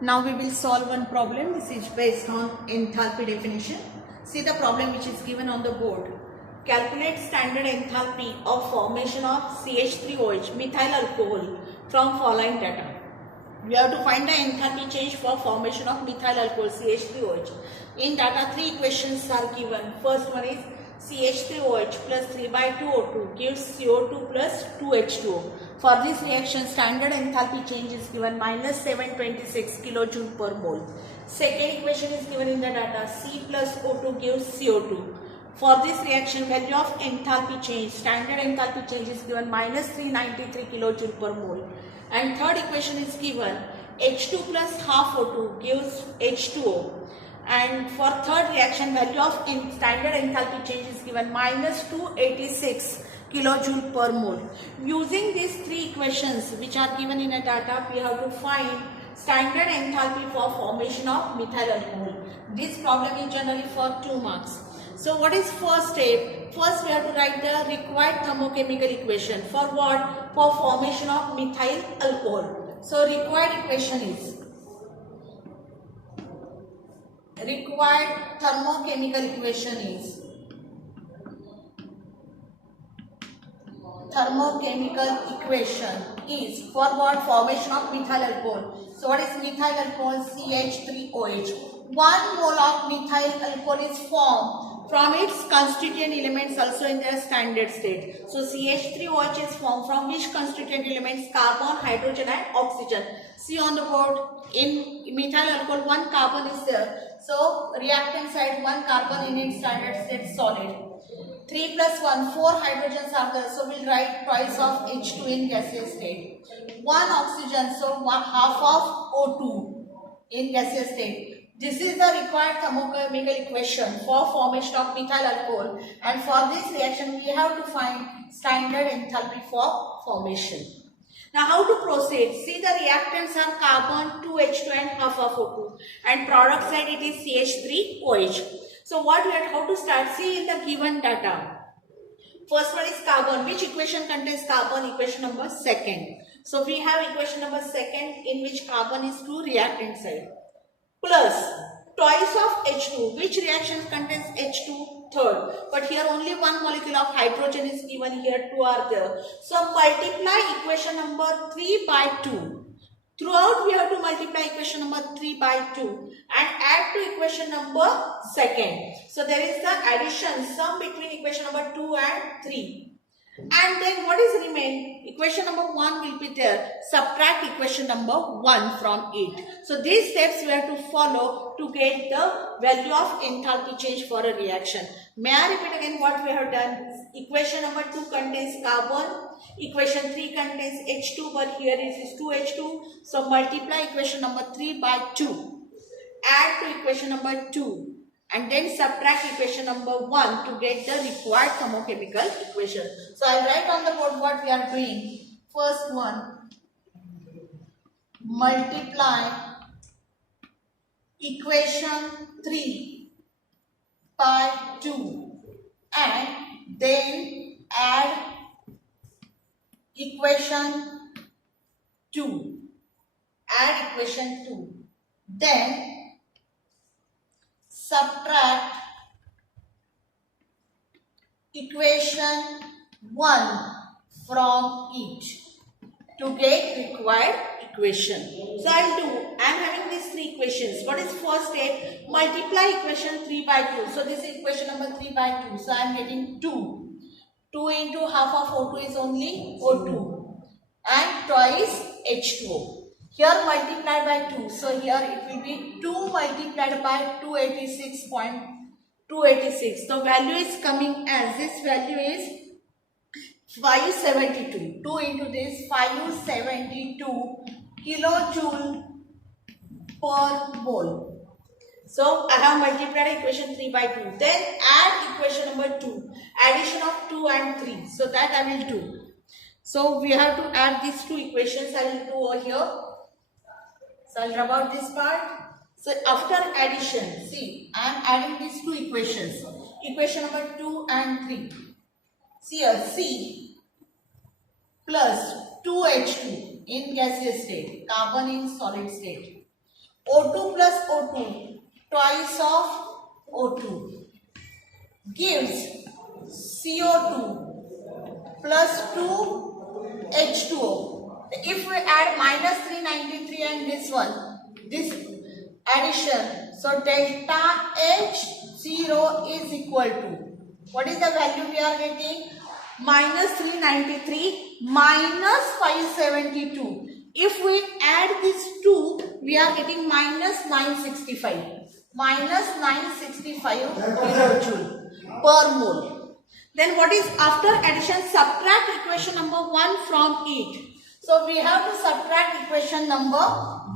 Now we will solve one problem. This is based on enthalpy definition. See the problem which is given on the board. Calculate standard enthalpy of formation of CH3OH methyl alcohol from following data. We have to find the enthalpy change for formation of methyl alcohol CH3OH. In data, three equations are given. First one is CH3OH plus 3/2O2 gives CO2 plus 2H2O. For this reaction, standard enthalpy change is given minus 726 kilojoule per mole. Second equation is given in the data. C plus O2 gives CO2. For this reaction, value of enthalpy change, standard enthalpy change is given minus 393 kilojoule per mole. And third equation is given H2 plus half O2 gives H2O. And for third reaction, value of standard enthalpy change is given minus 286 kilojoule per mole. Using these three equations which are given in a data, we have to find standard enthalpy for formation of methyl alcohol. This problem is generally for 2 marks. So what is first step? First we have to write the required thermochemical equation. For what? For formation of methyl alcohol. So required equation is required thermochemical equation is for what? Formation of methyl alcohol. So what is methyl alcohol? CH3OH. 1 mole of methyl alcohol is formed from its constituent elements also in their standard state. So CH3OH is formed from which constituent elements? Carbon, hydrogen and oxygen. See on the board, in methyl alcohol 1 carbon is there. So reactant side 1 carbon in its standard state solid. 3 plus 1, 4 hydrogens are there. So we'll write twice of H2 in gaseous state. 1 oxygen, so half of O2 in gaseous state. This is the required thermochemical equation for formation of methyl alcohol, and for this reaction we have to find standard enthalpy for formation. Now how to proceed? See, the reactants are carbon, 2H2 and half of O2, and product side it is CH3OH. So what we have, how to start? See in the given data. First one is carbon. Which equation contains carbon? Equation number second. So we have equation number second in which carbon is to reactant side. Plus twice of H2. Which reaction contains H2? Third. But here only one molecule of hydrogen is given, here 2 are there. So multiply equation number 3 by 2. Throughout we have to multiply equation number 3 by 2 and add to equation number second. So there is the addition, sum between equation number 2 and 3. And then what is remain? Equation number 1 will be there. Subtract equation number 1 from it. So these steps we have to follow to get the value of enthalpy change for a reaction. May I repeat again what we have done? Equation number 2 contains carbon. Equation 3 contains H2, but here it is 2H2. So multiply equation number 3 by 2. Add to equation number 2. And then subtract equation number 1 to get the required thermochemical equation. So I'll write on the board what we are doing. First one, multiply equation 3 by 2 and then add equation 2. Add equation 2. Then subtract equation 1 from it to get required equation. So I am having these three equations. What is first step? Multiply equation 3 by 2. So this is equation number 3 by 2. So I am getting 2. 2 into half of O2 is only O2 and twice H2O. Here multiplied by 2. So here it will be 2 multiplied by 286.286. The value is coming as, this value is 572. 2 into this, 572 kilojoule per mole. So I have multiplied equation 3 by 2. Then add equation number 2. Addition of 2 and 3. So that I will do. So we have to add these two equations. I will do over here. So I'll rub out this part. So after addition, see, I am adding these two equations. Equation number 2 and 3. See here, C plus 2H2 in gaseous state, carbon in solid state, O2 plus O2, twice of O2, gives CO2 plus 2 H2O. If we add minus 393 and this addition, so delta H0 is equal to, what is the value we are getting? Minus 393 minus 572. If we add these two, we are getting minus 965. Minus 965 kilojoule per mole. Then what is after addition? Subtract equation number 1 from it. So we have to subtract equation number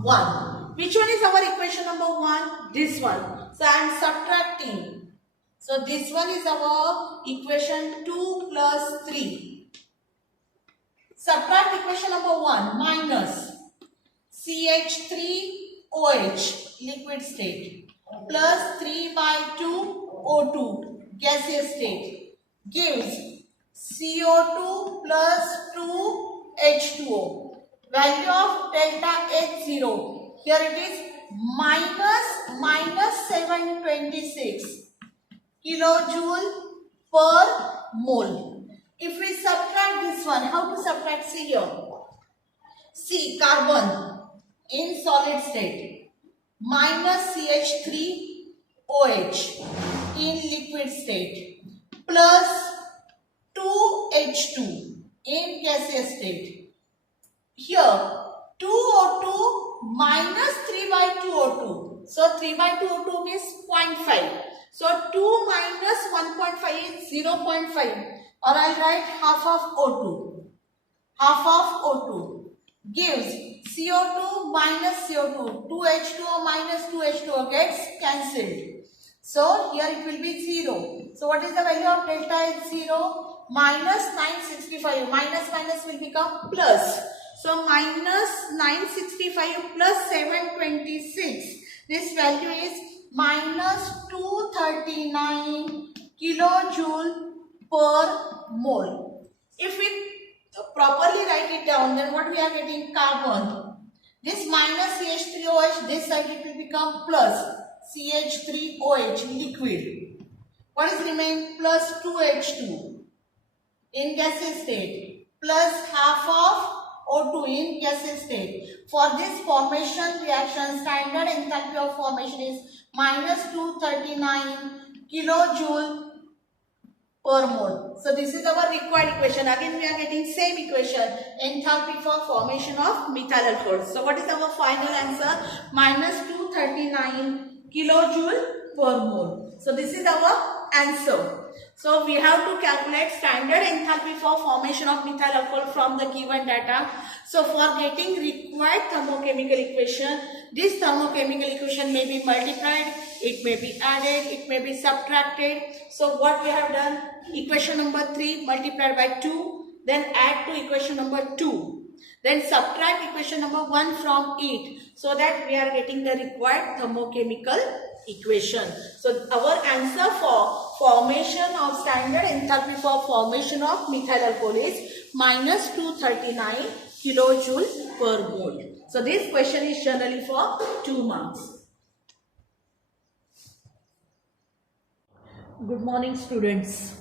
1. Which one is our equation number 1? This one. So I am subtracting. So this one is our equation 2 plus 3. Subtract equation number 1 minus CH3OH liquid state plus 3 by 2 O2 gaseous state gives CO2 plus 2 H2O. Value of delta H0. Here it is minus 726 kilojoule per mole. If we subtract this one, how to subtract? See here. See, carbon in solid state minus CH3OH in liquid state plus 2H2 in gaseous state. Here 2O2 minus 3 by 2 O2. So 3 by 2 O2 means 0.5. So 2 minus 1.5 is 0.5. Or I'll write half of O2. Half of O2 gives CO2 minus CO2. 2H2O minus 2H2O gets cancelled. So here it will be 0. So what is the value of delta H0? Minus 965. Minus will become plus. So minus 965 plus 726. This value is minus 239 kilojoule per mole. If we properly write it down, then what we are getting? Carbon. This minus CH3OH, this side it will become plus CH3OH liquid. What is remain? Plus 2H2 in gaseous state plus half of O2 in gaseous state. For this formation reaction, standard enthalpy of formation is minus 239 kilojoule per mole. So this is our required equation. Again we are getting same equation, enthalpy for formation of methyl alcohol. So what is our final answer? Minus 239 kilojoule per mole. So this is our answer. So we have to calculate standard enthalpy for formation of methyl alcohol from the given data. So for getting required thermochemical equation, this thermochemical equation may be multiplied, it may be added, it may be subtracted. So what we have done, equation number 3 multiplied by 2, then add to equation number 2, then subtract equation number 1 from it, so that we are getting the required thermochemical equation. So our answer for formation of standard enthalpy for formation of methyl alcohol is minus 239 kilojoule per mole. So this question is generally for 2 marks. Good morning students.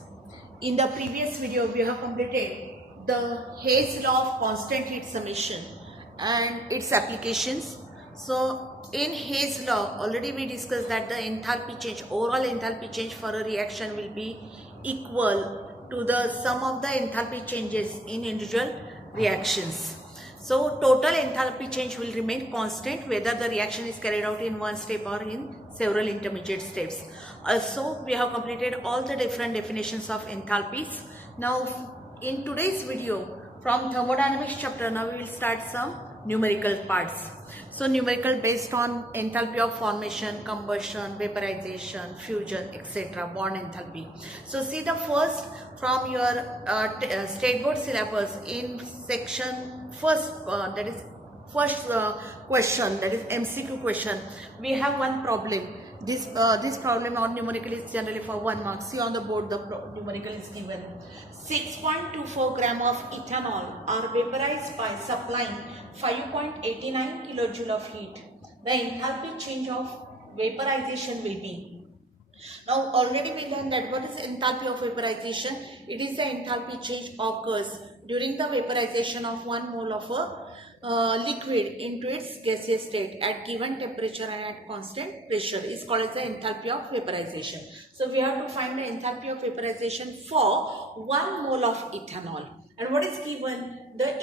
In the previous video we have completed the Hayes law of constant heat summation and its applications. So in Hayes law already we discussed that the enthalpy change, overall enthalpy change for a reaction will be equal to the sum of the enthalpy changes in individual reactions. So total enthalpy change will remain constant whether the reaction is carried out in one step or in several intermediate steps. Also we have completed all the different definitions of enthalpies. Now in today's video from thermodynamics chapter, now we will start some numerical parts. So numerical based on enthalpy of formation, combustion, vaporization, fusion, etc. bond enthalpy. So see the first from your state board syllabus in section first, that is first question, that is MCQ question. We have one problem. This problem on numerical is generally for 1 mark. See on the board the numerical is given. 6.24 gram of ethanol are vaporized by supplying 5.89 kilojoule of heat. the enthalpy change of vaporization will be. Now already we learned that what is enthalpy of vaporization? It is the enthalpy change occurs during the vaporization of 1 mole of a liquid into its gaseous state at given temperature and at constant pressure is called as the enthalpy of vaporization. So we have to find the enthalpy of vaporization for 1 mole of ethanol. And what is given? The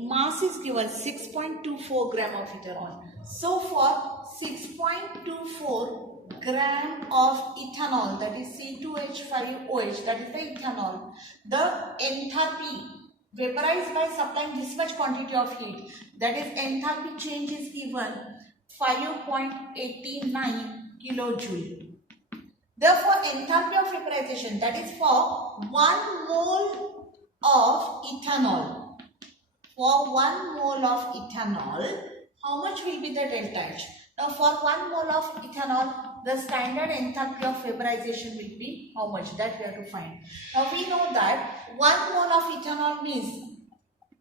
mass is given 6.24 gram of ethanol. So for 6.24 gram of ethanol, that is C2H5OH, that is the ethanol, the enthalpy vaporized by supplying this much quantity of heat, that is enthalpy change is given 5.89 kilojoule. Therefore, enthalpy of vaporization, that is for 1 mole of ethanol. For 1 mole of ethanol, how much will be the delta H? Now, for 1 mole of ethanol, the standard enthalpy of vaporization will be how much? That we have to find. Now, we know that 1 mole of ethanol means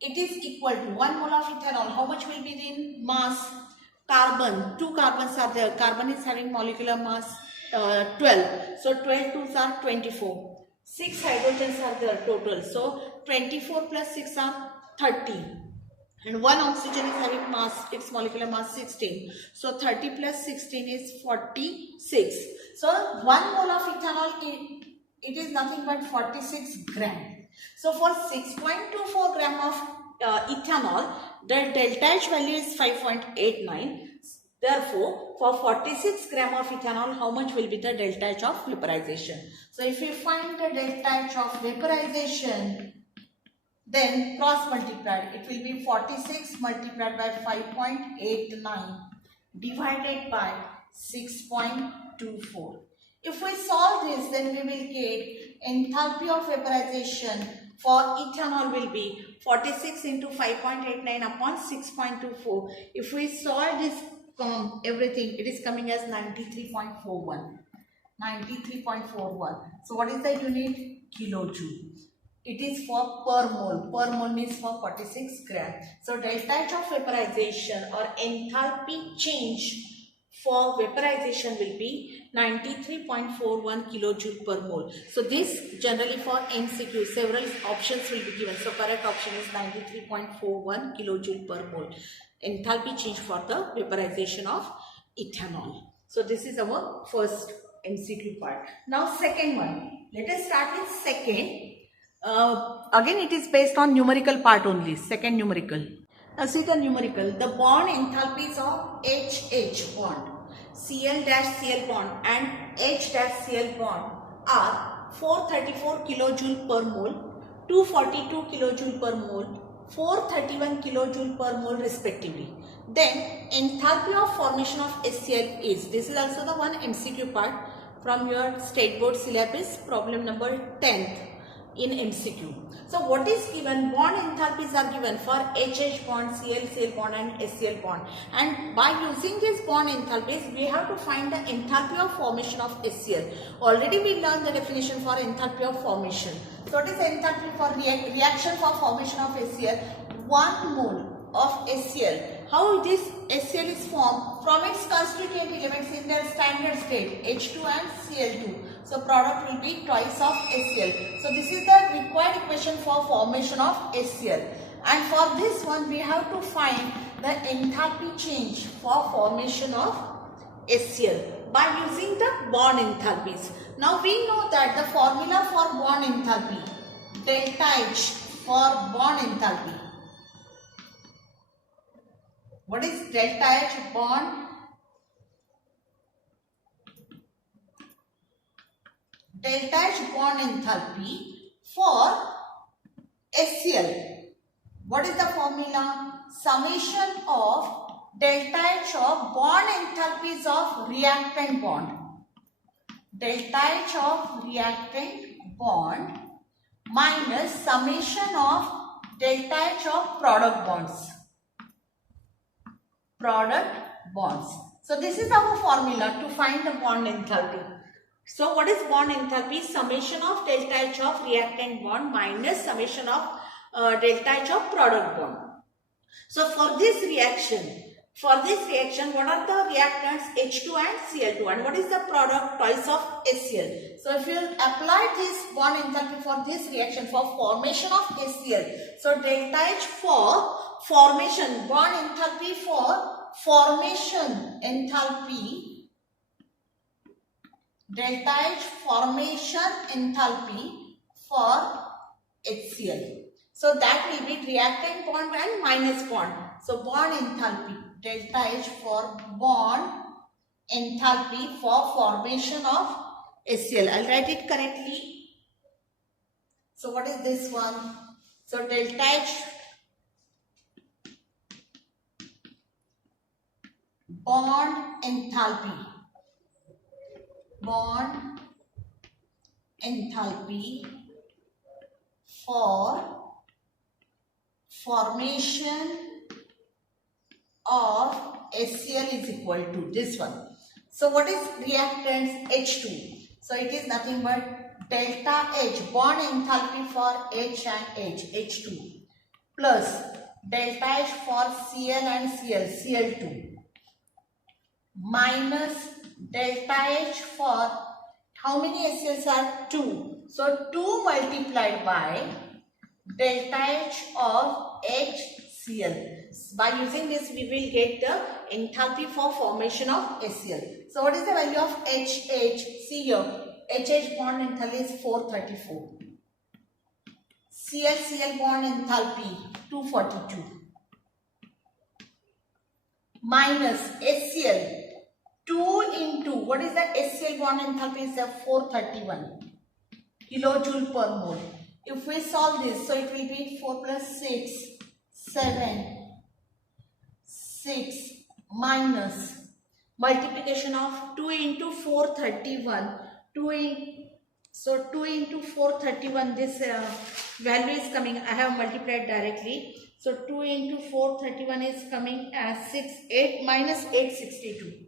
it is equal to 1 mole of ethanol. How much will be in mass? Carbon. 2 carbons are there. Carbon is having molecular mass 12. So, 12 twos are 24. 6 hydrogens are there total. So, 24 plus 6 are 30. And 1 oxygen is having mass, its molecular mass 16. So 30 plus 16 is 46. So 1 mole of ethanol, it is nothing but 46 gram. So for 6.24 gram of ethanol, the delta H value is 5.89. Therefore, for 46 gram of ethanol, how much will be the delta H of vaporization? So if we find the delta H of vaporization, then cross multiplied, it will be 46 multiplied by 5.89 divided by 6.24. If we solve this, then we will get enthalpy of vaporization for ethanol will be 46 into 5.89 upon 6.24. If we solve this everything, it is coming as 93.41. 93.41. So what is the unit? Kilojoule. It is for per mole. Per mole means for 46 gram. So delta H of vaporization or enthalpy change for vaporization will be 93.41 kilojoule per mole. So this generally for MCQ, several options will be given. So correct option is 93.41 kilojoule per mole. Enthalpy change for the vaporization of ethanol. So this is our first MCQ part. Now second one. Let us start with second. Again it is based on numerical part only, second numerical. Now see the numerical, the bond enthalpies of HH bond, Cl-Cl bond and H-Cl bond are 434 kilojoule per mole, 242 kilojoule per mole, 431 kilojoule per mole respectively. Then enthalpy of formation of HCl is, this is also the one MCQ part from your state board syllabus, problem number 10th. In MCQ. So what is given? Bond enthalpies are given for HH bond, Cl bond and HCl bond. And by using these bond enthalpies, we have to find the enthalpy of formation of HCl. Already we learned the definition for enthalpy of formation. So what is enthalpy for reaction for formation of HCl? 1 mole of HCl. How this HCl is formed? From its constituent elements in their standard state, H2 and Cl2. So product will be twice of HCl. So this is the required equation for formation of HCl. And for this one we have to find the enthalpy change for formation of HCl by using the bond enthalpies. Now we know that the formula for bond enthalpy, delta H for bond enthalpy. What is delta H bond? Delta H bond enthalpy for HCl. What is the formula? Summation of delta H of bond enthalpies of reactant bond. Delta H of reactant bond minus summation of delta H of product bonds. Product bonds. So this is our formula to find the bond enthalpy. So what is bond enthalpy? Summation of delta H of reactant bond minus summation of delta H of product bond. So for this reaction, For this reaction, what are the reactants H2 and Cl2, and what is the product twice of HCl? So if you apply this bond enthalpy for this reaction for formation of HCl, so delta H for formation, bond enthalpy for formation enthalpy, delta H formation enthalpy for HCl. So that will be reactant bond and minus bond. So bond enthalpy, delta H for bond enthalpy for formation of HCl. I'll write it correctly. So what is this one? So delta H bond enthalpy for formation of HCl is equal to this one. So what is reactants H2? So it is nothing but delta H bond enthalpy for H and H, H2, plus delta H for Cl and Cl, Cl2, minus delta H for how many HCls are 2? So 2 multiplied by delta H of HCl. By using this, we will get the enthalpy for formation of HCl. So what is the value of HH? See here, HH bond enthalpy is 434. Cl bond enthalpy 242. Minus HCl 2 into, what is that HCl bond enthalpy is 431 kilojoule per mole. If we solve this, so it will be 4 plus 6, 7, 6 minus multiplication of 2 into 431, 2 into 431, this value is coming, I have multiplied directly. So 2 into 431 is coming as 8 minus 862.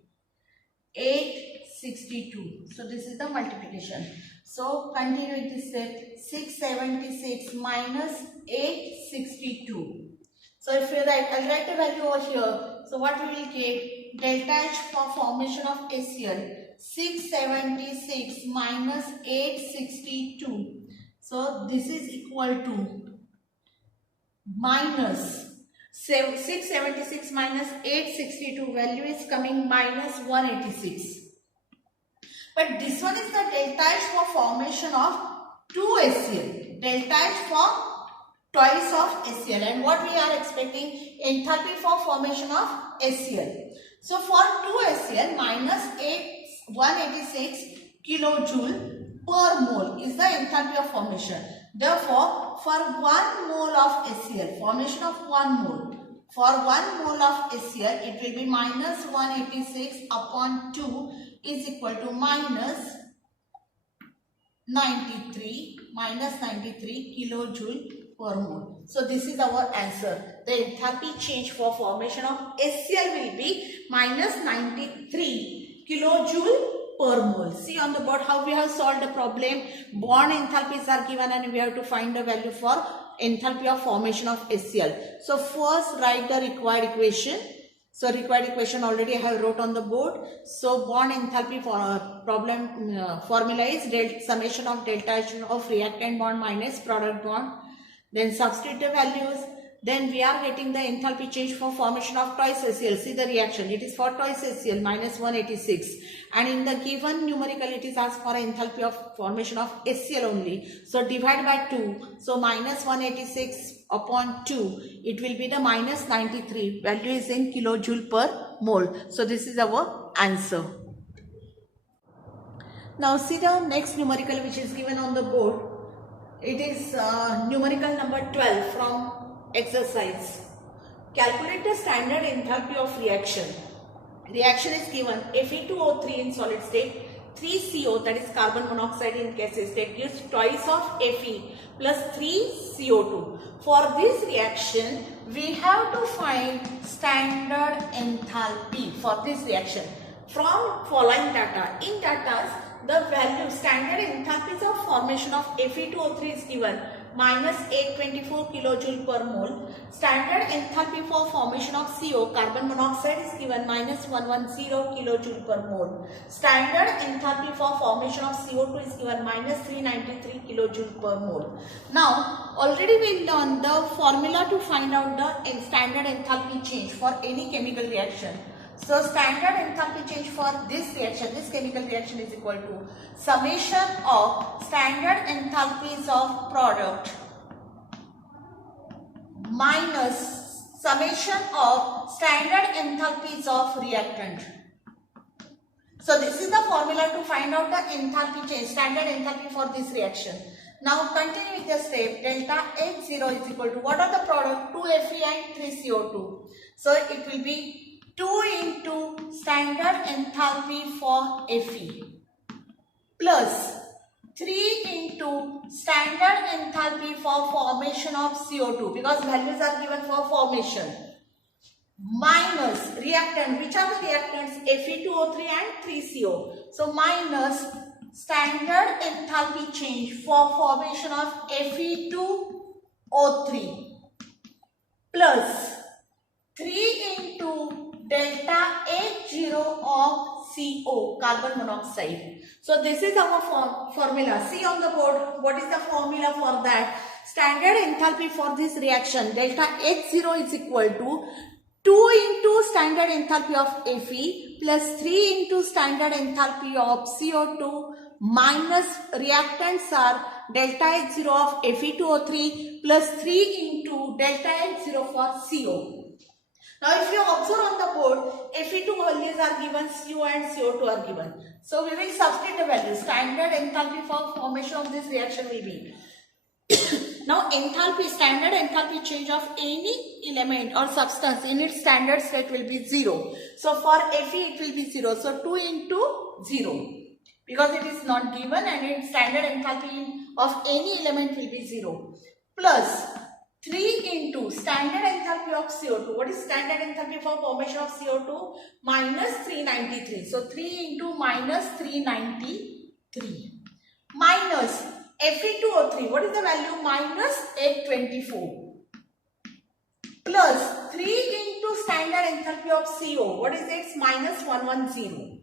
862. So this is the multiplication. So continue with this step. 676 minus 862. So if you write, I'll write the value over here. So what we will get? Delta H for formation of HCl. 676 minus 862. So this is equal to minus 676 minus 862, value is coming minus 186. But this one is the delta H for formation of 2 HCl. Delta H for twice of HCl. And what we are expecting? Enthalpy for formation of HCl. So for 2 HCl minus 186 kilojoule per mole is the enthalpy of formation. Therefore, for 1 mole of HCl, formation of 1 mole, for 1 mole of HCl, it will be minus 186 upon 2 is equal to minus 93 kilojoule per mole. So this is our answer. The enthalpy change for formation of HCl will be minus 93 kilojoule per mole. See on the board how we have solved the problem. Bond enthalpies are given and we have to find the value for enthalpy of formation of HCl. So first write the required equation. So required equation already I have wrote on the board. So bond enthalpy for formula is summation of delta H of reactant bond minus product bond. Then substitute the values. Then we are getting the enthalpy change for formation of twice HCl. See the reaction. It is for twice HCl minus 186. And in the given numerical it is asked for enthalpy of formation of HCl only. So divide by 2. So minus 186 upon 2. It will be the minus 93. Value is in kilojoule per mole. So this is our answer. Now see the next numerical which is given on the board. It is numerical number 12 from exercise. Calculate the standard enthalpy of reaction. Reaction is given Fe2O3 in solid state, 3CO, that is carbon monoxide in gaseous state, gives twice of Fe plus 3CO2. For this reaction, we have to find standard enthalpy for this reaction from following data. In data, the value standard enthalpies of formation of Fe2O3 is given minus 824 kilojoule per mole. Standard enthalpy for formation of CO, carbon monoxide, is given minus 110 kilojoule per mole. Standard enthalpy for formation of CO2 is given minus 393 kilojoule per mole. Now, already we learned the formula to find out the standard enthalpy change for any chemical reaction. So, standard enthalpy change for this reaction, this chemical reaction, is equal to summation of standard enthalpies of product minus summation of standard enthalpies of reactant. So, this is the formula to find out the enthalpy change, standard enthalpy for this reaction. Now, continue with the step. Delta H0 is equal to, what are the product? 2Fe and 3CO2. So, it will be 2 into standard enthalpy for Fe plus 3 into standard enthalpy for formation of CO2, because values are given for formation, minus reactant. Which are the reactants? Fe2O3 and 3CO. So, minus standard enthalpy change for formation of Fe2O3 plus 3 into delta H0 of CO, carbon monoxide. So, this is our formula. See on the board, what is the formula for that? Standard enthalpy for this reaction, delta H0 is equal to 2 into standard enthalpy of Fe plus 3 into standard enthalpy of CO2 minus reactants are delta H0 of Fe2O3 plus 3 into delta H0 for CO. Now, if you observe on the board, Fe2 values are given, CO and CO2 are given. So, we will substitute the values. Standard enthalpy for formation of this reaction will be now enthalpy, standard enthalpy change of any element or substance in its standard state will be 0. So, for Fe it will be 0. So, 2 into 0 because it is not given, and its standard enthalpy of any element will be 0 plus 3 into standard enthalpy of CO2. What is standard enthalpy for formation of CO2? Minus 393. So, 3 into minus 393 minus Fe2O3. What is the value? Minus 824 plus 3 into standard enthalpy of CO. What is it? It's minus 110.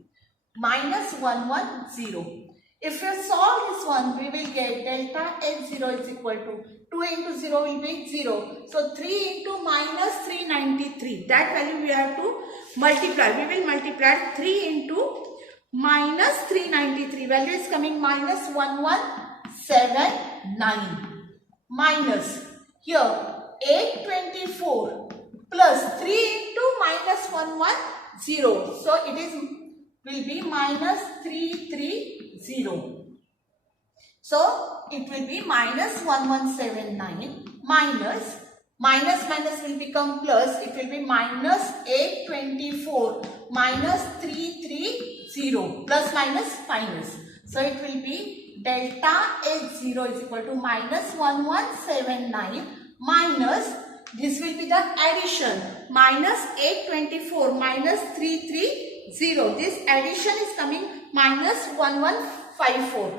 Minus 110. If you solve this one, we will get delta H0 is equal to 2 into 0 will be 0. So, 3 into minus 393. That value we have to multiply. We will multiply 3 into minus 393. Value is coming minus 1179 minus here 824 plus 3 into minus 110. So, it is will be minus 330. So, it will be minus 1179 minus will become plus. It will be minus 824 minus 330 plus minus. So, it will be delta H0 is equal to minus 1179 minus, this will be the addition, minus 824 minus 330. This addition is coming minus 1154.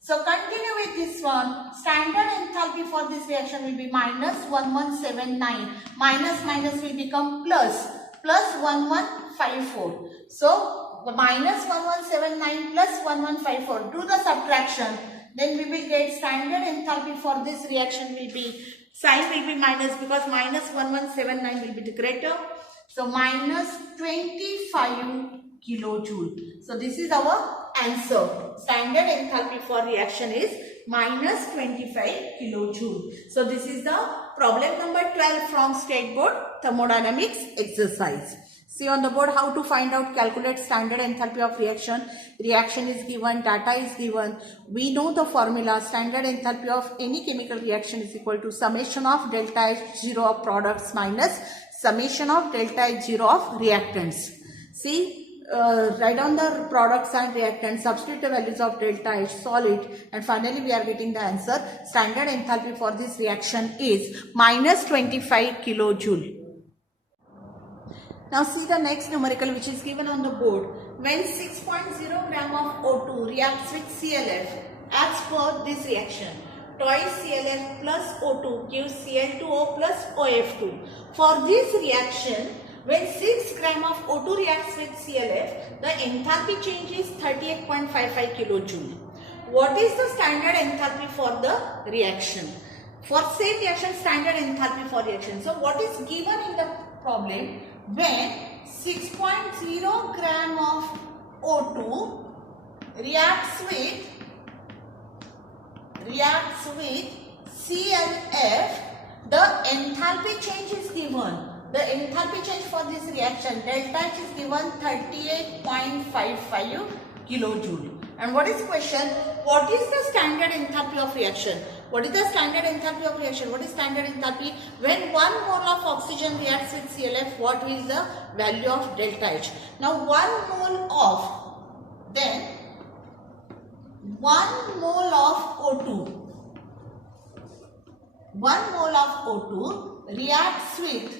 So, continue with this one. Standard enthalpy for this reaction will be minus 1179. Minus will become plus 1154. So, minus 1179 plus 1154. Do the subtraction. Then we will get standard enthalpy for this reaction will be, sign will be minus because minus 1179 will be the greater. So, minus 25 kilojoule. So, this is our answer. Standard enthalpy for reaction is minus 25 kilojoule. So, this is the problem number 12 from State Board Thermodynamics exercise. See on the board how to find out, calculate standard enthalpy of reaction. Reaction is given, data is given. We know the formula. Standard enthalpy of any chemical reaction is equal to summation of delta H0 of products minus summation of delta H0 of reactants. See, write down the products and reactants, substitute the values of delta H, solve it, and finally we are getting the answer. Standard enthalpy for this reaction is minus 25 kilojoule. Now see the next numerical which is given on the board. When 6.0 gram of O2 reacts with CLF, as per this reaction. Twice ClF plus O2 gives Cl2O plus OF2. For this reaction, when 6 gram of O2 reacts with ClF, the enthalpy change is 38.55 kilojoule. What is the standard enthalpy for the reaction? For same reaction, standard enthalpy for reaction. So what is given in the problem? When 6.0 gram of O2 reacts with ClF, the enthalpy change is given. The enthalpy change for this reaction, delta H is given 38.55 kilojoule. And what is question? What is the standard enthalpy of reaction? What is the standard enthalpy of reaction? What is standard enthalpy? When 1 mole of oxygen reacts with ClF, what is the value of delta H? Now 1 mole of O2 reacts with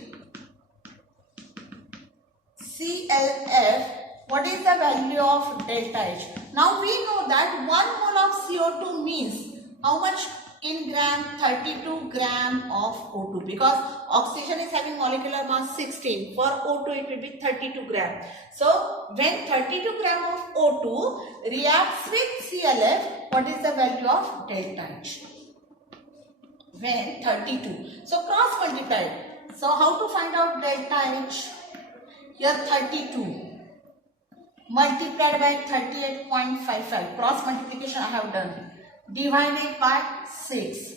ClF. What is the value of delta H? Now we know that 1 mole of CO2 means how much in gram? 32 gram of O2, because oxygen is having molecular mass 16. For O2 it will be 32 gram. So when 32 gram of O2 reacts with ClF, what is the value of delta H? When 32. So cross multiply. So how to find out delta H? Here 32 multiplied by 38.55. Cross multiplication I have done. Divided by 6.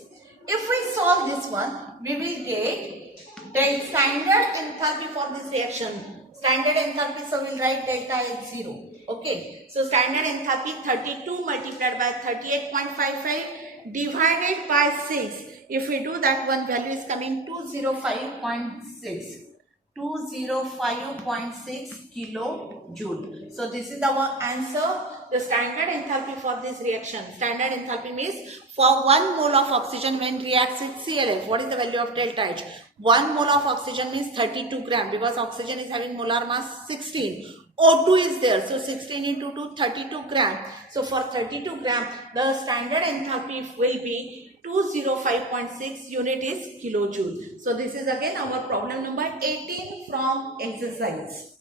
If we solve this one, we will get the standard enthalpy for this reaction. Standard enthalpy, so we will write delta H 0. Okay. So standard enthalpy 32 multiplied by 38.55 divided by 6. If we do that, one value is coming 205.6. 205.6 kilojoule. So this is our answer. The standard enthalpy for this reaction. Standard enthalpy means for 1 mole of oxygen when reacts with ClF, what is the value of delta H? 1 mole of oxygen means 32 gram, because oxygen is having molar mass 16. O2 is there, so 16 into 2, 32 gram. So for 32 gram, the standard enthalpy will be 205.6 unit is kilojoule. So this is again our problem number 18 from exercise.